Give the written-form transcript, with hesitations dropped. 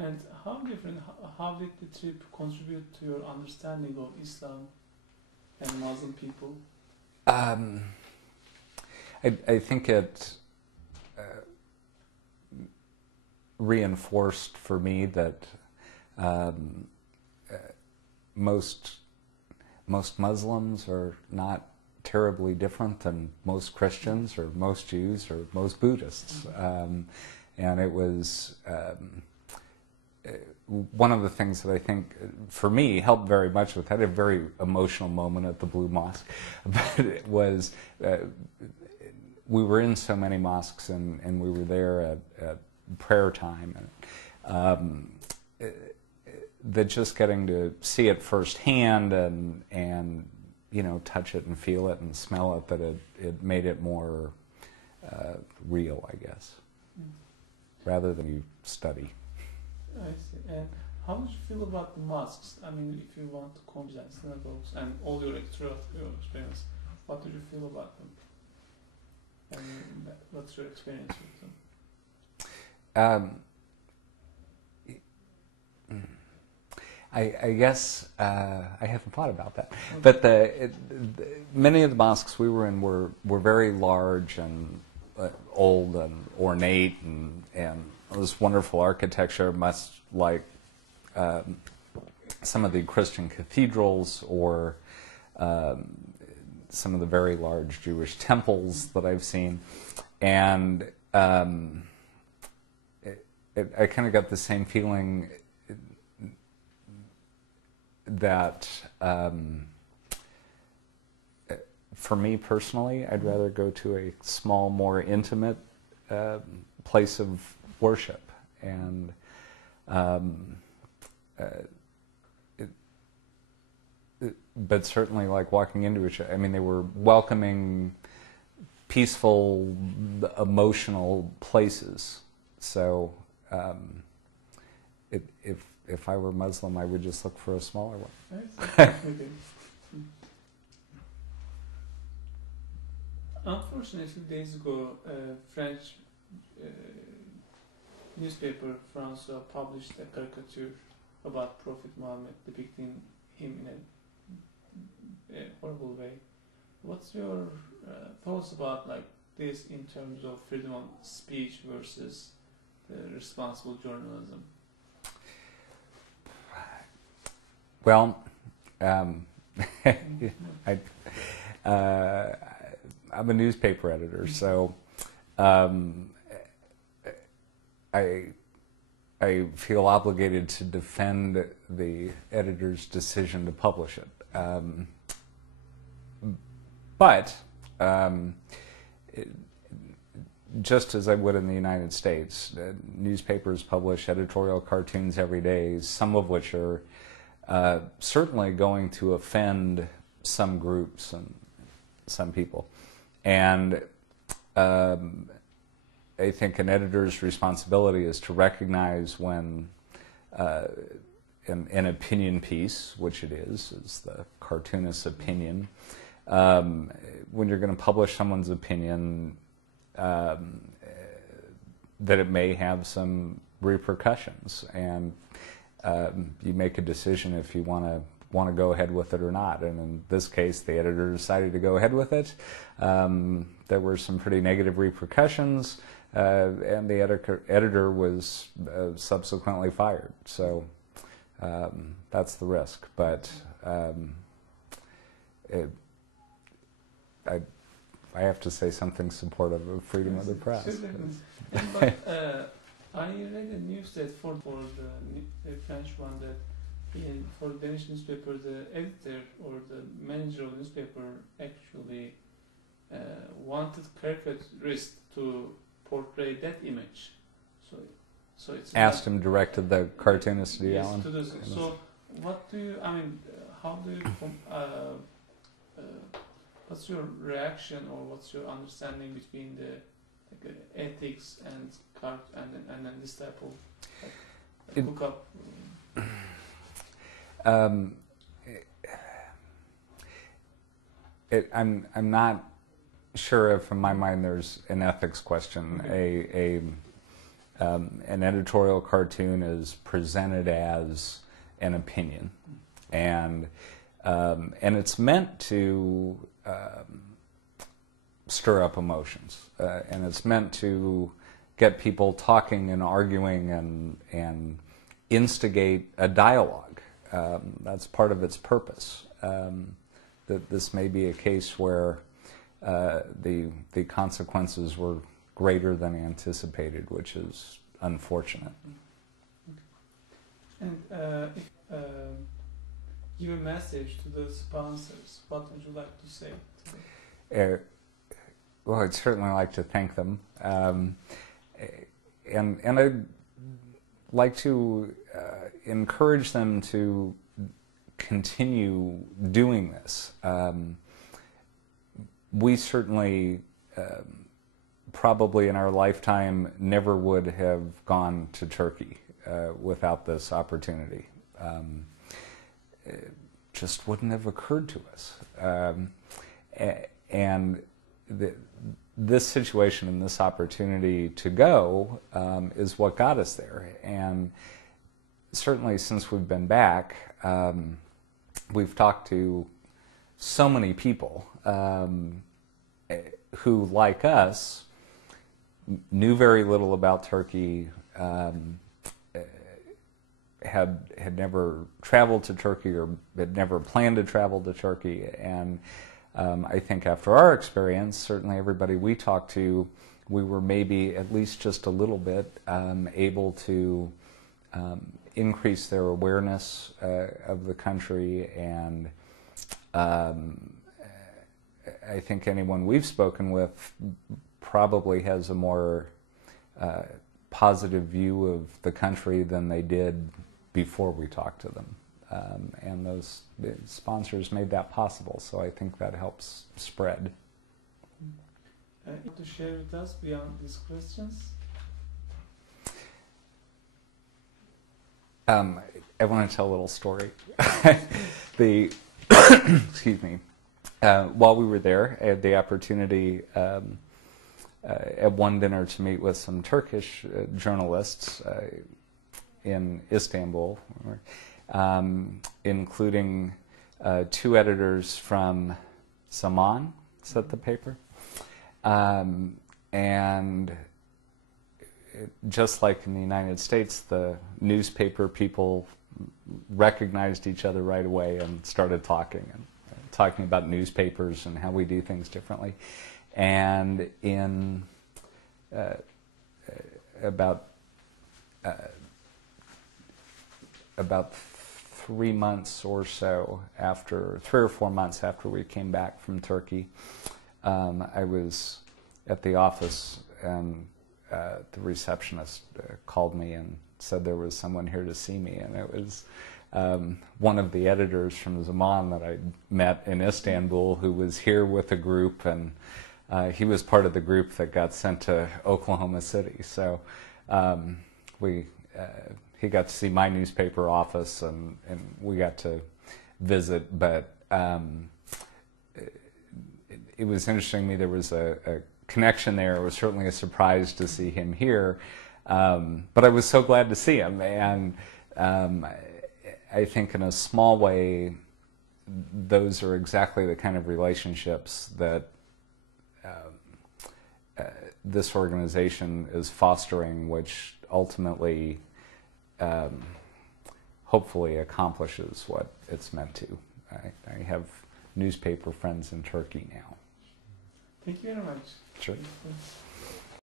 And how different, how did the trip contribute to your understanding of Islam and Muslim people? Um, I think it reinforced for me that um, uh, most Muslims are not terribly different than most Christians or most Jews or most Buddhists, and it was one of the things that I think for me helped very much with that. I had a very emotional moment at the Blue Mosque, but it was we were in so many mosques and we were there at prayer time, and that just getting to see it firsthand and you know, touch it and feel it and smell it, that it made it more real, I guess, rather than you study. I see. And how did you feel about the mosques? I mean, if you want to combine synagogues and all your experience, what did you feel about them? And what's your experience with them? I guess I haven't thought about that, but many of the mosques we were in were very large and old and ornate and this wonderful architecture, much like some of the Christian cathedrals or some of the very large Jewish temples that I've seen, and I kind of got the same feeling that for me personally, I'd rather go to a small, more intimate place of worship, and but certainly like walking into it, I mean, they were welcoming, peaceful, emotional places. So if I were Muslim, I would just look for a smaller one. Unfortunately, days ago, French newspaper François published a caricature about Prophet Muhammad depicting him in a horrible way. What's your thoughts about like this in terms of freedom of speech versus the responsible journalism? Well, I'm a newspaper editor, so I feel obligated to defend the editor's decision to publish it. But just as I would in the United States, newspapers publish editorial cartoons every day, some of which are certainly going to offend some groups and some people. And I think an editor's responsibility is to recognize when an opinion piece, which it is the cartoonist's opinion, when you're going to publish someone's opinion, that it may have some repercussions, and you make a decision if you want to go ahead with it or not. And in this case, the editor decided to go ahead with it. There were some pretty negative repercussions, and the editor was subsequently fired. So that's the risk. But I have to say something supportive of freedom of the press. But I read a news that for the French one that for the Danish newspaper, the editor or the manager of the newspaper actually wanted caricaturists to portray that image. So it's asked him, directed the cartoonist to do that one. So what do you? I mean, how do you? What's your reaction or what's your understanding between the ethics and then this type of hookup? I'm not sure if in my mind there's an ethics question. Okay. an editorial cartoon is presented as an opinion, and it's meant to stir up emotions, and it's meant to get people talking and arguing and instigate a dialogue. That's part of its purpose. That this may be a case where the consequences were greater than anticipated, which is unfortunate. And if give a message to the sponsors, what would you like to say to them? Well, I'd certainly like to thank them, and I'd like to encourage them to continue doing this. We certainly, probably in our lifetime, never would have gone to Turkey without this opportunity. It just wouldn't have occurred to us. And this situation and this opportunity to go is what got us there. And certainly since we've been back, we've talked to so many people who, like us, knew very little about Turkey, had never traveled to Turkey or had never planned to travel to Turkey. And I think after our experience, certainly everybody we talked to, we were maybe at least just a little bit able to increase their awareness of the country. And I think anyone we've spoken with probably has a more positive view of the country than they did before we talked to them. And those sponsors made that possible, so I think that helps spread. To share with us beyond these questions? I want to tell a little story. Excuse me. While we were there, I had the opportunity at one dinner to meet with some Turkish journalists in Istanbul, including two editors from Zaman, is that the paper? And just like in the United States, the newspaper people recognized each other right away and started talking about newspapers and how we do things differently. And in about 3 months or so after, 3 or 4 months after we came back from Turkey, I was at the office and the receptionist called me and said there was someone here to see me, and it was one of the editors from Zaman that I met in Istanbul, who was here with a group, and he was part of the group that got sent to Oklahoma City. So he got to see my newspaper office, and we got to visit. But it was interesting to me. There was a connection there. It was certainly a surprise to see him here, but I was so glad to see him. And I think in a small way, those are exactly the kind of relationships that this organization is fostering, which ultimately, hopefully, accomplishes what it's meant to. I have newspaper friends in Turkey now. Thank you very much. Sure.